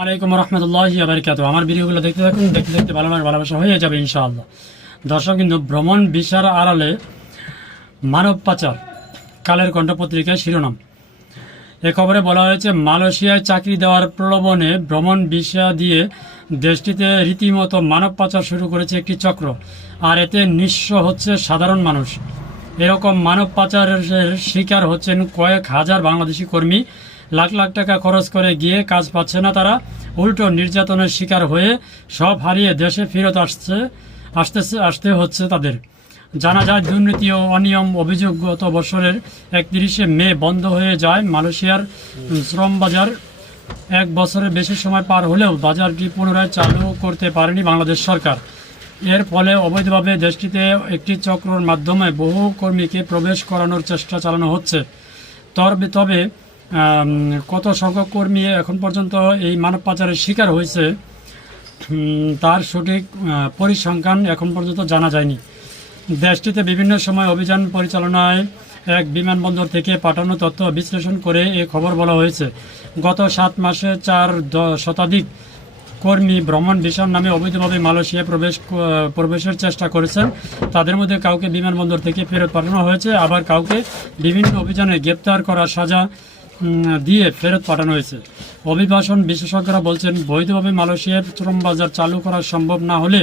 আলাইকুম রহমতুল্লাহ বারকাত আমার ভিডিওগুলো দেখতে থাকুন, দেখতে দেখতে ভালো লাগে ভালোবাসা হয়ে যাবে ইনশাআল্লাহ। দর্শক, কিন্তু ভ্রমণ বিশার আড়ালে মানব পাচার, কালের কণ্ঠ পত্রিকায় শিরোনাম। এ খবরে বলা হয়েছে, মালয়েশিয়ায় চাকরি দেওয়ার প্রলোভনে ভ্রমণ ভিসা দিয়ে দেশটিতে রীতিমতো মানব পাচার শুরু করেছে একটি চক্র, আর এতে নিঃস্ব হচ্ছে সাধারণ মানুষ। এরকম মানব পাচারের শিকার হচ্ছেন কয়েক হাজার বাংলাদেশি কর্মী। লাখ লাখ টাকা খরচ করে গিয়ে কাজ পাচ্ছে না তারা। উল্টো নির্যাতনের শিকার হয়ে সব হারিয়ে দেশে ফেরত আসছে, আসতেছে, আসতে হচ্ছে তাদের। জানা যায়, দুর্নীতি ও অনিয়ম অভিযোগ গত বছরের একত্রিশে মে বন্ধ হয়ে যায় মালয়েশিয়ার শ্রম বাজার। এক বছরের বেশি সময় পার হলেও বাজারটি পুনরায় চালু করতে পারেনি বাংলাদেশ সরকার। এর ফলে অবৈধভাবে দেশটিতে একটি চক্রর মাধ্যমে বহু কর্মীকে প্রবেশ করানোর চেষ্টা চালানো হচ্ছে। তবে তবে কত সংখ্যক কর্মী এখন পর্যন্ত এই মানব পাচারের শিকার হয়েছে তার সঠিক পরিসংখ্যান এখন পর্যন্ত জানা যায়নি। দেশটিতে বিভিন্ন সময় অভিযান পরিচালনায় এক বিমানবন্দর থেকে পাঠানো তথ্য বিশ্লেষণ করে এ খবর বলা হয়েছে। গত সাত মাসে চার শতাধিক কর্মী ভ্রমণ ভিসার নামে অবৈধভাবে মালয়েশিয়ায় প্রবেশ প্রবেশের চেষ্টা করেছেন। তাদের মধ্যে কাউকে বিমানবন্দর থেকে ফেরত পাঠানো হয়েছে। আবার কাউকে বিভিন্ন অভিযানে গ্রেপ্তার করার সাজা দিয়ে ফেরত পাঠানো হয়েছে। অভিবাসন বিশেষজ্ঞরা বলছেন, বৈধভাবে মালয়েশিয়ায় শ্রম বাজার চালু করা সম্ভব না হলে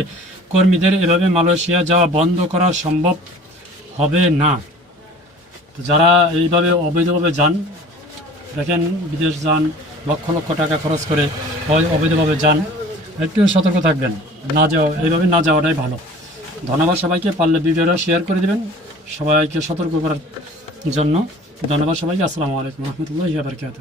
কর্মীদের এভাবে মালয়েশিয়া যাওয়া বন্ধ করা সম্ভব হবে না। যারা এইভাবে অবৈধভাবে যান দেখেন বিদেশ যান, লক্ষ লক্ষ টাকা খরচ করে অবৈধভাবে যান, একটু সতর্ক থাকবেন। না যাওয়া, এইভাবে না যাওয়াটাই ভালো। ধন্যবাদ সবাইকে, পারলে ভিডিওটা শেয়ার করে দেবেন। সবাইকে সতর্ক করার জন্য। ধন্যবাদ সবাইকে, আসসালামু আলাইকুম রহমতুল্লাহ বারকাত